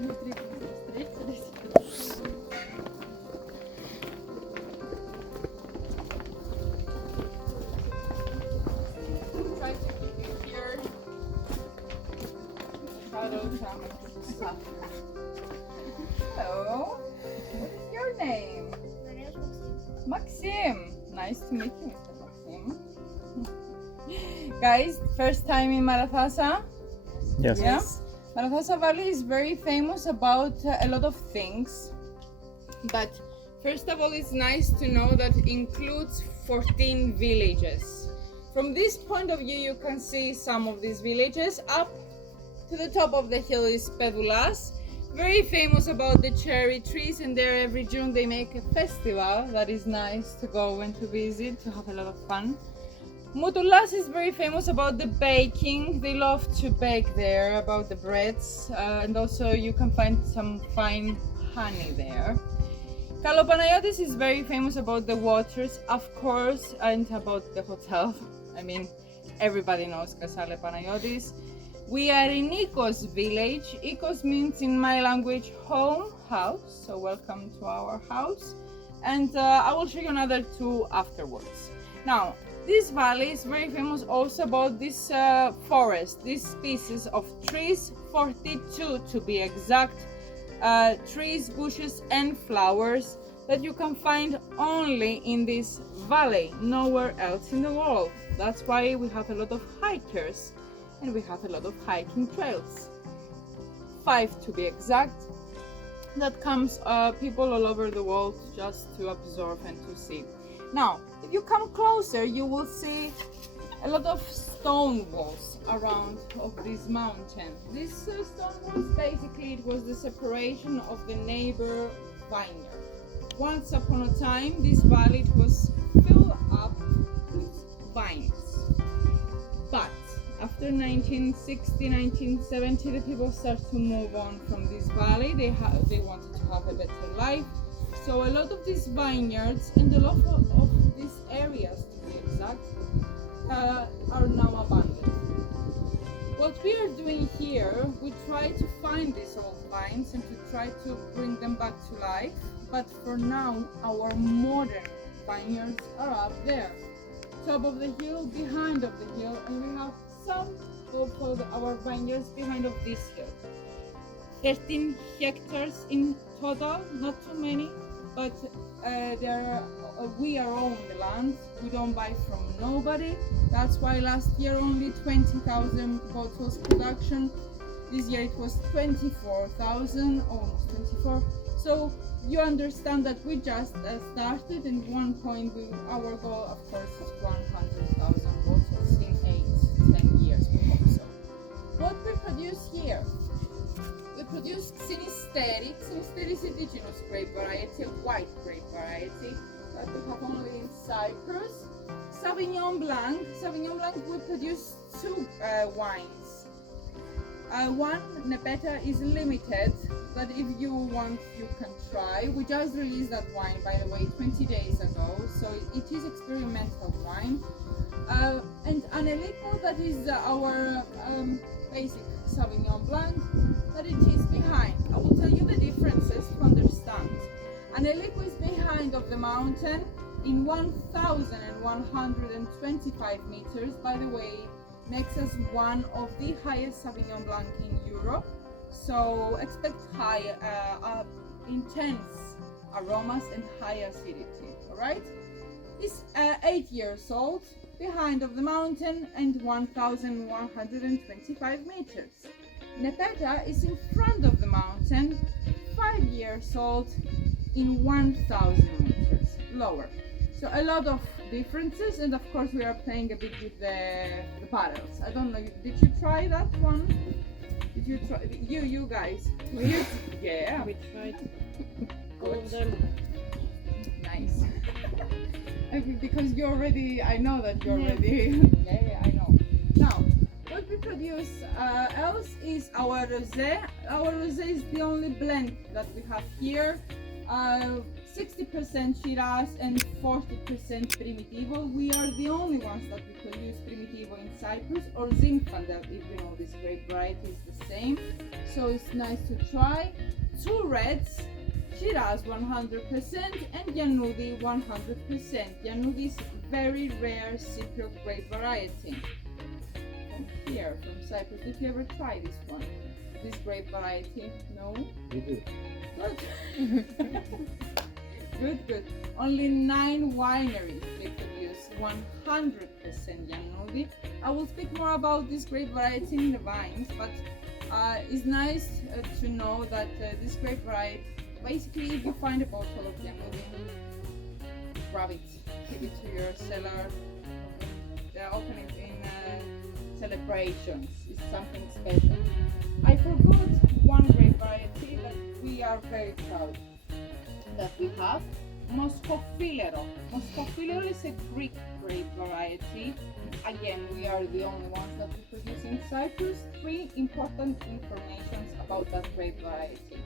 Try to keep it here. Hello. What is your name? Maxim. Nice to meet you, Mr. Maxim. Guys, first time in Marathasa? Yes. Yeah. Marathasa Valley is very famous about a lot of things. But first of all, it's nice to know that it includes 14 villages. From this point of view, you can see some of these villages. Up to the top of the hill is Pedoulas, very famous about the cherry trees, and there every June they make a festival that is nice to go and to visit, to have a lot of fun. Mutoulas is very famous about the baking. They love to bake there, about the breads, and also you can find some fine honey there. Kalopanaiotis is very famous about the waters, of course, and about the hotel. I mean, everybody knows Casale Panaiotis. We are in Ikos village. Ikos means in my language home, house, so welcome to our house. And I will show you another two afterwards. Now, this valley is very famous also about this forest, this species of trees, 42 to be exact, trees, bushes and flowers that you can find only in this valley, nowhere else in the world. That's why we have a lot of hikers and we have a lot of hiking trails. 5 to be exact. That comes people all over the world just to observe and to see. Now, if you come closer, you will see a lot of stone walls around of this mountain. These stone walls, basically, it was the separation of the neighbor vineyard. Once upon a time, this valley was filled up with vines. But after 1960, 1970, the people started to move on from this valley. They wanted to have a better life. So a lot of these vineyards and a lot of these areas, to be exact, are now abandoned. What we are doing here, we try to find these old vines and to try to bring them back to life. But for now, our modern vineyards are up there, top of the hill, behind of the hill, and we have some of our vineyards behind of this hill. 13 hectares in total, not too many, but we are own the land. We don't buy from nobody. That's why last year only 20,000 bottles production. This year it was 24,000, almost 24. So you understand that we just started, and one point our goal, of course, is 100,000 bottles in 8-10 years. We hope so. What we produce here? We produce Sinisteri. Sinisteri is indigenous grape variety, a white grape variety that we have only in Cyprus. Sauvignon Blanc. Sauvignon Blanc, we produce two wines. One, Nepeta, is limited, but if you want, you can try. We just released that wine, by the way, 20 days ago, so it is experimental wine. And Anelico, that is our basic Sauvignon Blanc, but it is behind. I will tell you the differences to understand. Anelico is behind of the mountain in 1,125 meters. By the way, makes us one of the highest Sauvignon Blanc in Europe. So expect high, intense aromas and high acidity. All right. It's 8 years old, behind of the mountain, and 1,125 meters. Nepeta is in front of the mountain, 5 years old, in 1,000 meters lower. So a lot of differences, and of course we are playing a bit with the barrels. I don't know, did you try that one? Did you try, you guys? Yeah. We tried all of them. Nice. Because you already, I know that you already, yeah, I know. Now, what we produce else is our rosé. Our rosé is the only blend that we have here. 60% Shiraz and 40% Primitivo. We are the only ones that we produce Primitivo in Cyprus, or Zinfandel, if you know this grape variety is the same. So it's nice to try. Two reds, Shiraz 100% and Yanoudi 100%. Yanoudi is very rare Cypriot grape variety. From here, from Cyprus. Did you ever try this one? This grape variety? No? We do. Good. Good. Only 9 wineries they produce 100% Yanoudi. I will speak more about this grape variety in the vines, but it's nice to know that this grape variety, basically if you find a bottle of Yanoudi, grab it, keep it to your cellar. They open it in celebrations. It's something special. I forgot one grape variety that we are very proud that we have, Moschofilero. Moschofilero is a Greek grape variety. Again, we are the only ones that we produce in Cyprus. 3 important informations about that grape variety.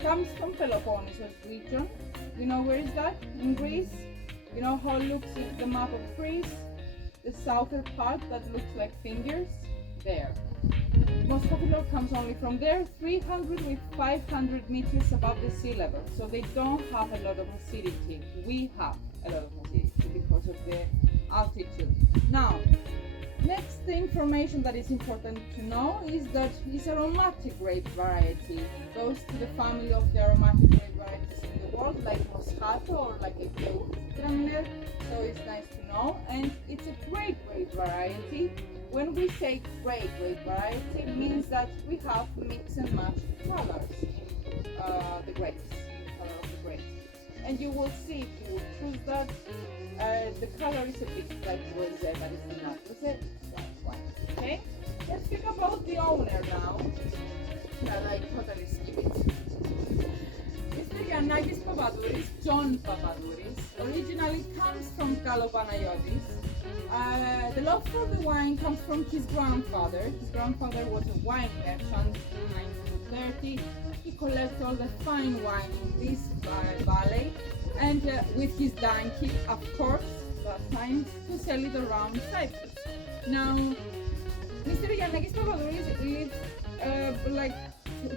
Comes from Peloponnesus region. You know where is that? In Greece. You know how it looks in the map of Greece? The southern part that looks like fingers? There. Moschofilero comes only from there, 300 with 500 meters above the sea level. So they don't have a lot of acidity. We have a lot of acidity because of the altitude. Now, next information that is important to know is that it's aromatic grape variety. It goes to the family of the aromatic grape varieties in the world, like Moscato or like a Gewürztraminer. So it's nice to know. And it's a great grape variety. When we say grape variety, it means that we have mix and match colors in the grapes, color of the grapes. And you will see, if you will choose that, the color is a bit like rosé, but it's not rosé, it's white wine. Okay? Let's speak about the owner now, that I totally skip it. Mr. Giannakis Papadouris, John Papadouris, originally comes from Kalopanayotis. The love for the wine comes from his grandfather. His grandfather was a wine merchant in 1930. He collected all the fine wine in this valley, and with his donkey, of course, that time, to sell it around Cyprus. Now, Mr. Giannakis Papadouris lived like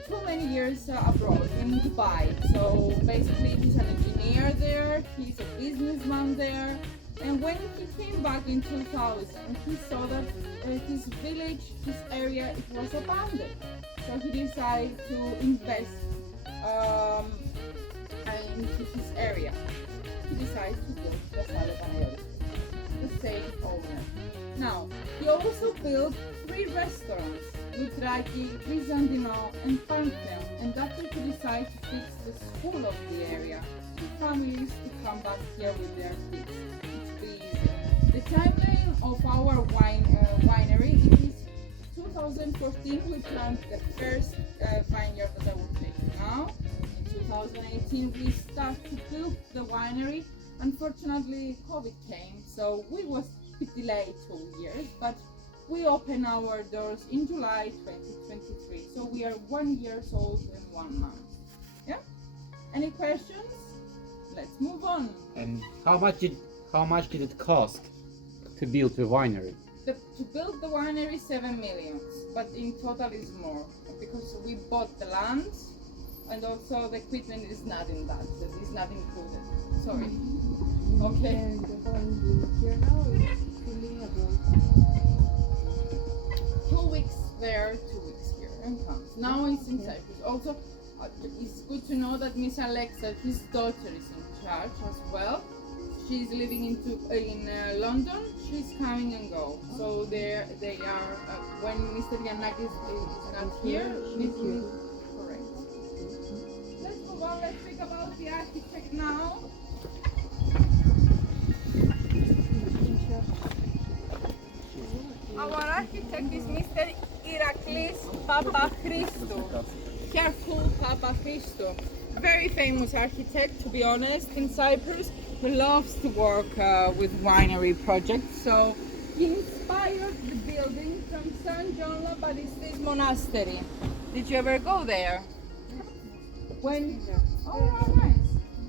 too many years abroad in Dubai. So basically, he's an engineer there. He's a businessman there. And when he came back in 2000, he saw that his village, his area, it was abandoned. So he decided to invest into his area. He decided to build the Panayiotis, the same owner. Now, he also built 3 restaurants, Lutraki, Byzantino, and Pantheon. And after he decided to fix the school of the area, for families to come back here with their kids. The timeline of our winery is 2014. We planted the first vineyard that I will take now. In 2018, we started to build the winery. Unfortunately, COVID came, so we was a bit delayed 2 years, but we opened our doors in July 2023. So we are 1 year old and 1 month. Yeah? Any questions? Let's move on. And how much did it cost to build a winery? To build the winery, 7 million, but in total is more because we bought the land and also the equipment is not in that. It is not included. Sorry. Okay. And the wine here now is fully abroad. 2 weeks there, 2 weeks here, and comes. Now it's in Cyprus. Also, it's good to know that Miss Alexa, his daughter, is in charge as well. She's living in London. She's coming and go. So they are when Mr. Giannakis is not here, she's here. Correct. Let's move on. Let's speak about the architect now. Our architect is Mr. Iraklis Papachristou. Careful Papachristou. Very famous architect, to be honest, in Cyprus. He loves to work with winery projects. So he inspired the building from San John Baptiste's monastery. Did you ever go there? When? Oh, nice.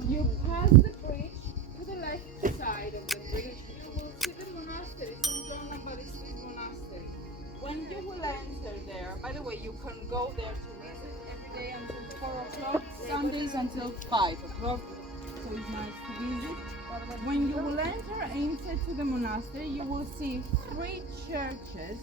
You pass the bridge to the left side of the bridge. You will see the monastery, St. John Baptist's monastery. When you will enter there, by the way, you can go there to visit every day until 4 o'clock, Sundays until 5 o'clock. So it's nice to visit. When you will enter inside to the monastery, you will see 3 churches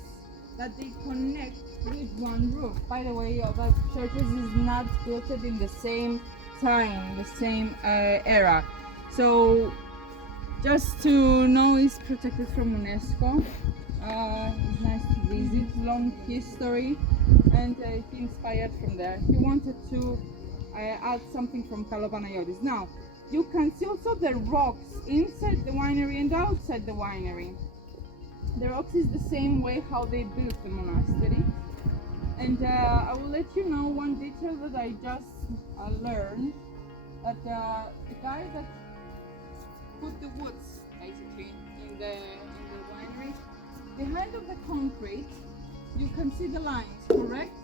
that they connect with one roof. By the way, all the churches is not built in the same time, the same era. So just to know, it's protected from UNESCO. It's nice to visit, long history, and he inspired from there. He wanted to add something from Kalopanaiotis. Now, you can see also the rocks inside the winery and outside the winery. The rocks is the same way how they built the monastery. And I will let you know one detail that I just learned, that the guy that put the woods basically in the winery, behind of the concrete, you can see the lines, correct?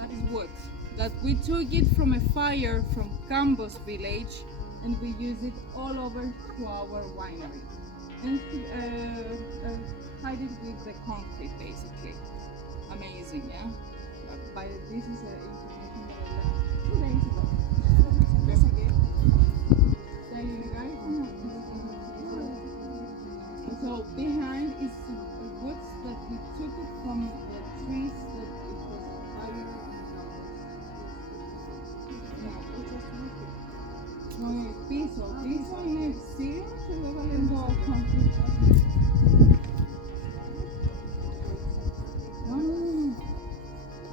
That is wood. That we took it from a fire from Campos village and we use it all over to our winery. And hide it with the concrete basically. Amazing, yeah? But this is information that I learned 2 days ago. Yes, again. Telling you guys. So behind is the woods that we took it from the trees that it was fire and piso nel sì, ci va valendo concrete.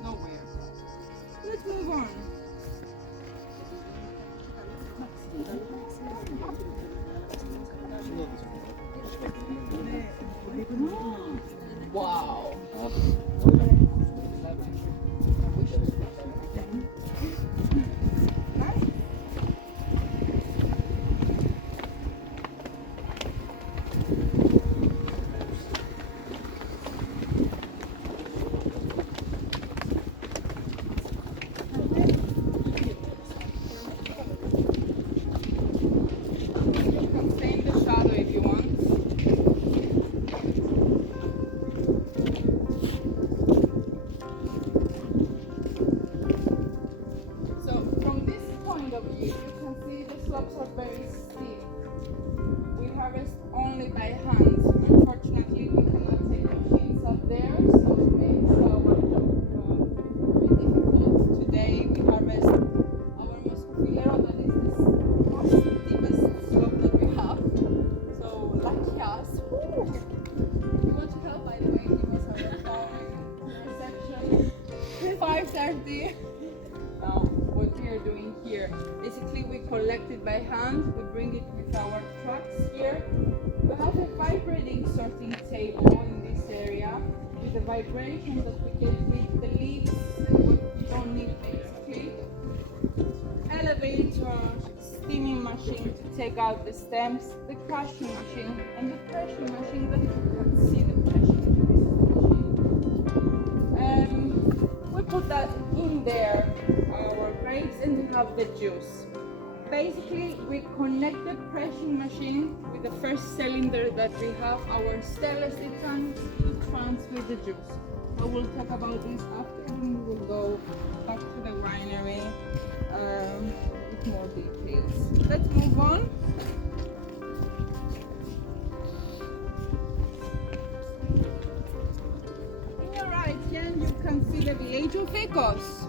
Nowhere. Let's move on. Wow. Now, what we are doing here, basically we collect it by hand, we bring it with our trucks here. We have a vibrating sorting table in this area with the vibration that we get with the leaves and what we don't need basically. Elevator, steaming machine to take out the stems, the crushing machine, and the pressing machine that you can see the pressure. We put that in there, our grapes, and we have the juice. Basically, we connect the pressing machine with the first cylinder that we have, our stainless steel tanks, to transfer the juice. I will talk about this after, and we will go back to the winery with more details. Let's move on. In your right hand, you can see the village of Ecos.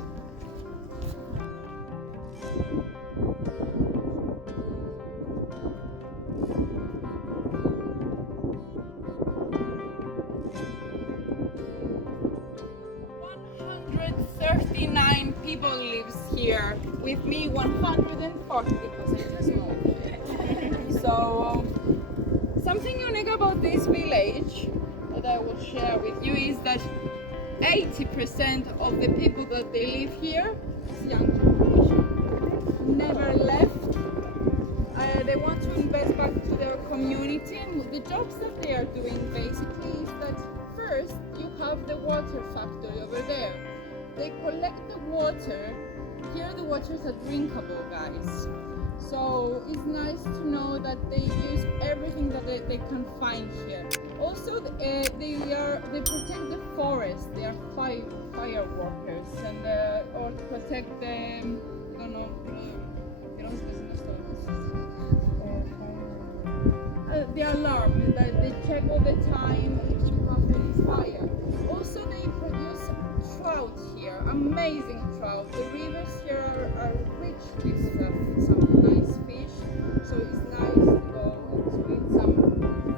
People lives here with me, 140 because I just moved. So something unique about this village that I will share with you is that 80% of the people that they live here is young generation, never left. They want to invest back to their community, and the jobs that they are doing basically is that first you have the water factory over there. They collect the water. Here the waters are drinkable, guys. So it's nice to know that they use everything that they can find here. Also, they protect the forest. They are fire workers and or protect the I don't know. The alarm that they check all the time if you have any fire. Also, they produce trout here, amazing trout. The rivers here are rich with some nice fish, so it's nice to go and to eat some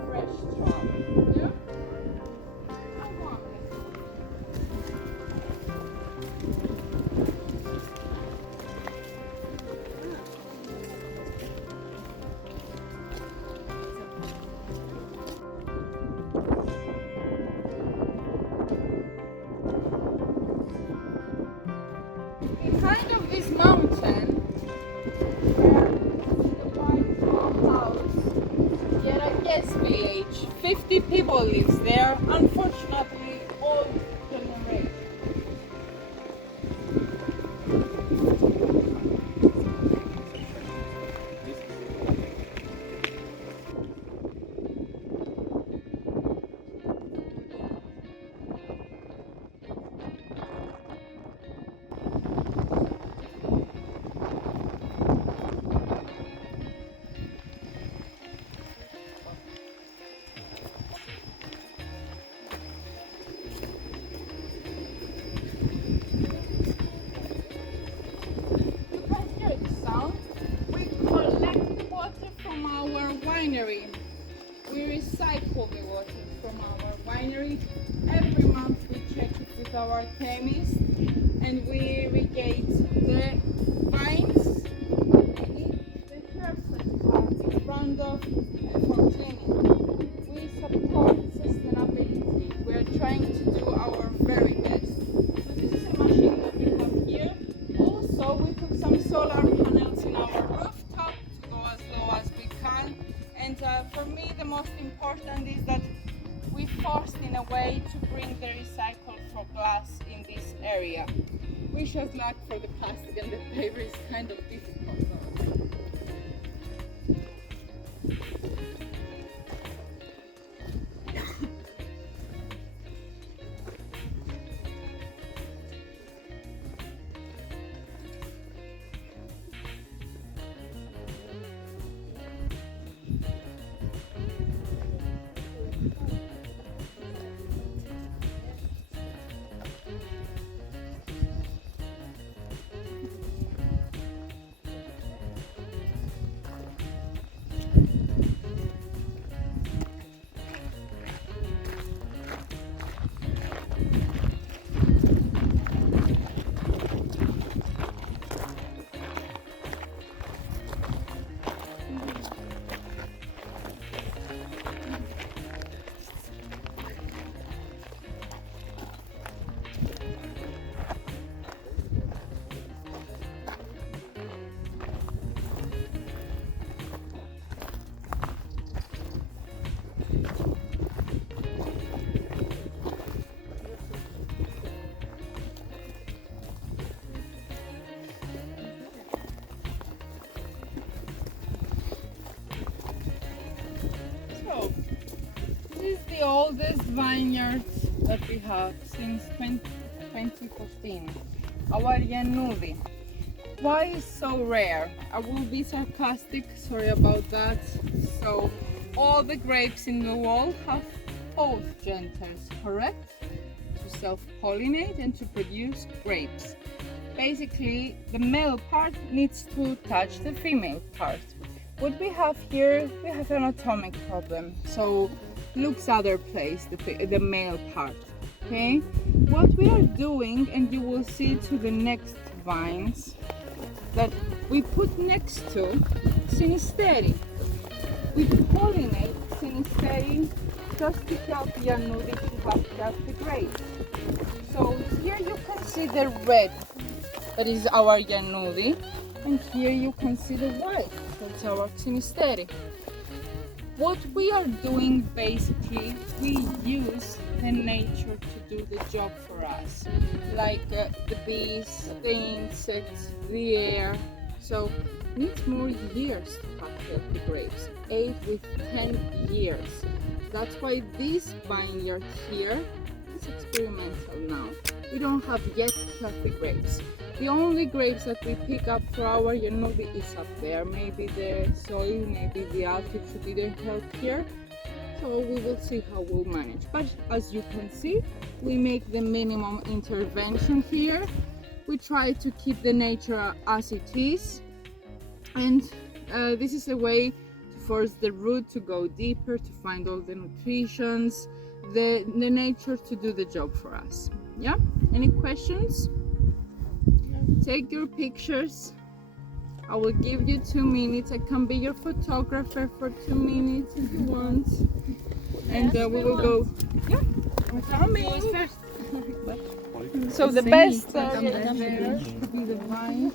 fresh trout. Yeah? Behind of this mountain, the white house, yet a guest village. 50 people lives there, unfortunately old generation. Winery. We recycle the water from our winery. Every month we check it with our chemist and we irrigate the vines in the herbs that we have in front of for cleaning. We support sustainability. We are trying to do our very best. So this is a machine that we have here. Also, we put some solar panels in our rooftop to go as low as we can. And for me, the most important is that we forced in a way to bring the recycled for glass in this area. Wish us luck for the plastic and the paper is kind of difficult. The oldest vineyard that we have since 2014, our Yanudi. Why is so rare? I will be sarcastic, sorry about that. So all the grapes in the world have both genders, correct? To self-pollinate and to produce grapes. Basically, the male part needs to touch the female part. What we have here, we have an atomic problem. So looks other place, the male part. Okay, what we are doing, and you will see to the next vines that we put next to Sinisteri. We pollinate Sinisteri just to help Yanudi to have just the grapes. So here you can see the red, that is our Yanudi, and here you can see the white, that's our Sinisteri. What we are doing basically, we use the nature to do the job for us, like the bees, the insects, the air. So it needs more years to pack healthy grapes, 8 with 10 years. That's why this vineyard here is experimental now. We don't have yet healthy grapes. The only grapes that we pick up for our Yanudi is up there. Maybe the soil, maybe the altitude didn't help here. So we will see how we'll manage. But as you can see, we make the minimum intervention here. We try to keep the nature as it is. And this is a way to force the root to go deeper, to find all the nutritions, the nature to do the job for us. Yeah? Any questions? Take your pictures. I will give you 2 minutes. I can be your photographer for 2 minutes if you want. And we will go. Yeah, I'm coming. So the best area there would be the vine.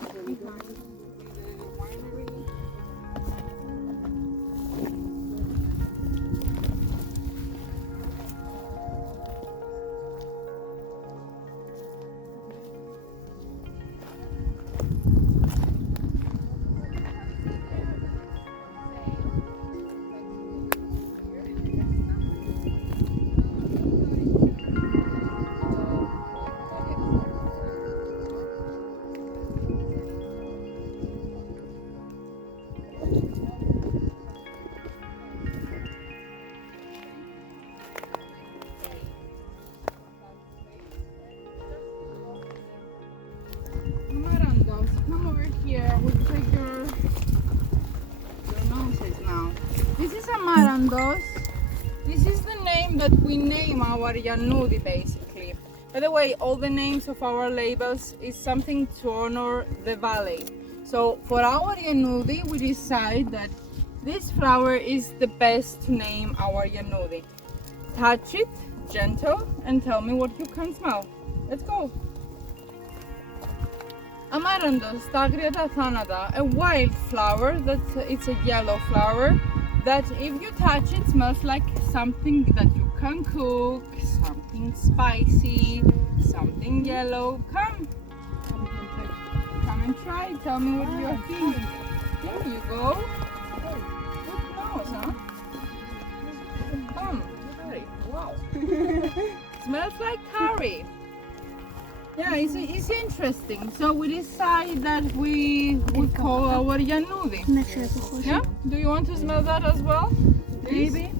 Come over here. We'll take your noses now. This is Amaranthus. This is the name that we name our Yanudi basically. By the way, all the names of our labels is something to honor the valley. So for our Yanudi, we decide that this flower is the best to name our Yanudi. Touch it, gentle, and tell me what you can smell. Let's go. Amaranthus Stagriata thanata, a wild flower it's a yellow flower that if you touch it smells like something that you can cook, something spicy, something yellow. Come and try. Tell me what you're feeling. There you go. Good nose, huh? Wow. Smells like curry. Yeah, it's interesting. So we decide that we call our Yanudi. Yeah? Do you want to smell that as well? Maybe?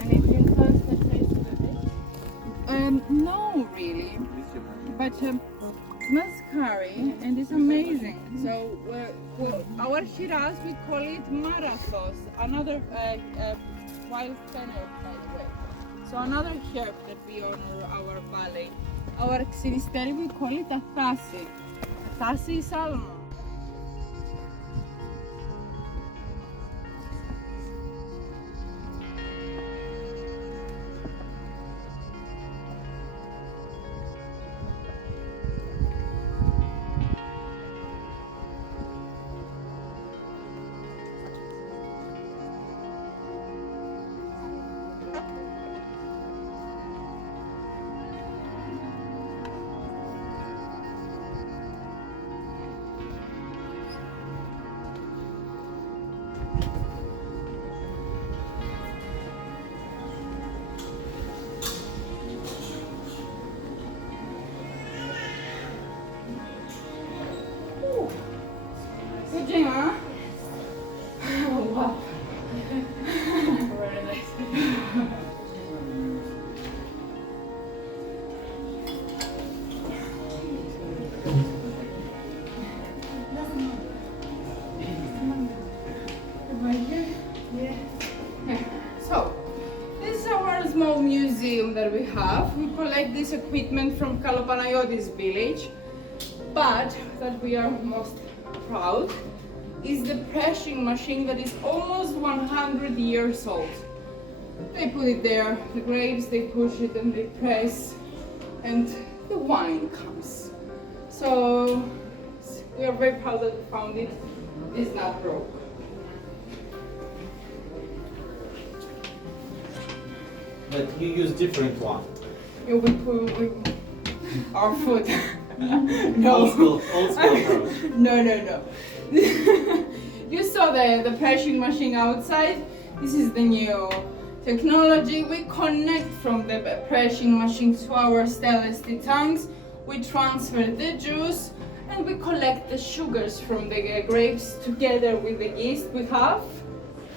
Anything else that tastes good? No, really. But smells curry and it's amazing. So our Shiraz, we call it Marathos, another wild fennel, by the way. So another herb that we honor our valley. Our xenisteri, we call it athasi. Athasi is almond. Good job, huh? Oh, wow. Very nice. So, this is our small museum that we have. We collect this equipment from Kalopanaiotis village, but that we are most proud is the pressing machine that is almost 100 years old. They put it there, the grapes, they push it and they press, and the wine comes. So we are very proud that we found it. It's not broke. But you use different one. Yeah, we put our food. No. Old school approach. No. You saw the pressing machine outside. This is the new technology. We connect from the pressing machine to our stainless steel tanks. We transfer the juice and we collect the sugars from the grapes together with the yeast. We have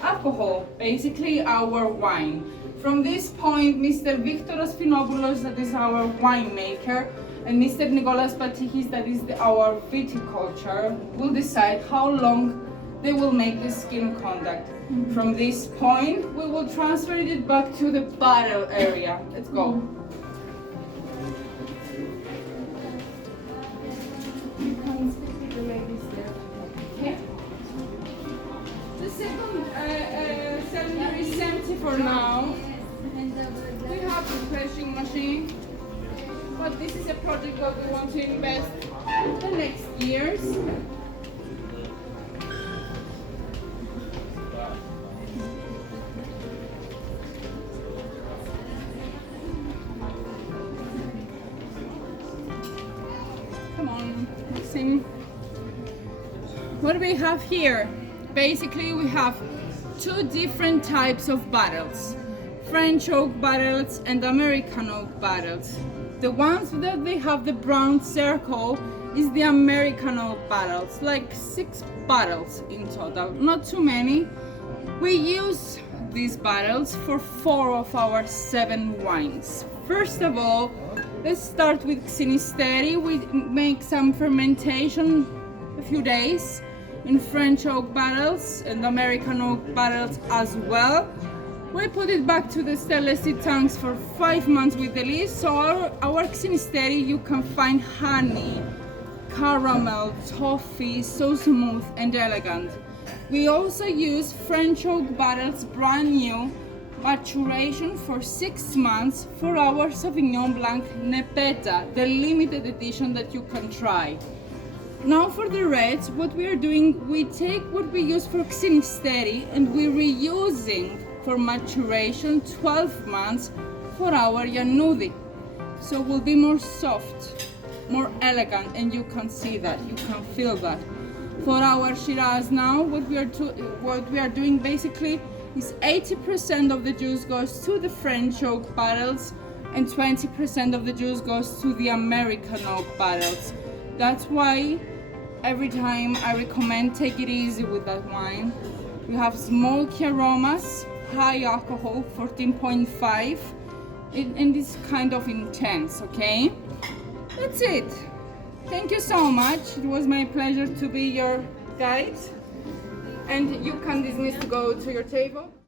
alcohol, basically our wine. From this point, Mr. Victoras Finopoulos, that is our winemaker, and Mr. Nicolas Patikis, that is our viticulture, will decide how long they will make the skin contact. From this point, we will transfer it back to the barrel area. Let's go. You can speak with the ladies there. Okay. The second cylinder is empty for now. We have the pressing machine, but this is a project that we want to invest the next years. Come on, Maxim. What do we have here? Basically, we have two different types of barrels. French oak barrels and American oak barrels. The ones that they have the brown circle is the American oak barrels, like 6 barrels in total, not too many. We use these barrels for 4 of our 7 wines. First of all, let's start with Xenisteri. We make some fermentation a few days in French oak barrels and American oak barrels as well. We put it back to the stainless steel tanks for 5 months with the yeast. So our Xenisteri, you can find honey, caramel, toffee, so smooth and elegant. We also use French oak barrels, brand new, maturation for 6 months for our Sauvignon Blanc Nepeta, the limited edition that you can try. Now for the reds, what we are doing, we take what we use for Xenisteri and we're reusing for maturation 12 months for our Yanudi. So it will be more soft, more elegant, and you can see that, you can feel that. For our Shiraz now, what we are doing basically is 80% of the juice goes to the French oak barrels and 20% of the juice goes to the American oak barrels. That's why every time I recommend take it easy with that wine. You have smoky aromas, high alcohol, 14.5, and it's kind of intense, okay? That's it. Thank you so much. It was my pleasure to be your guide. And you can dismiss to go to your table.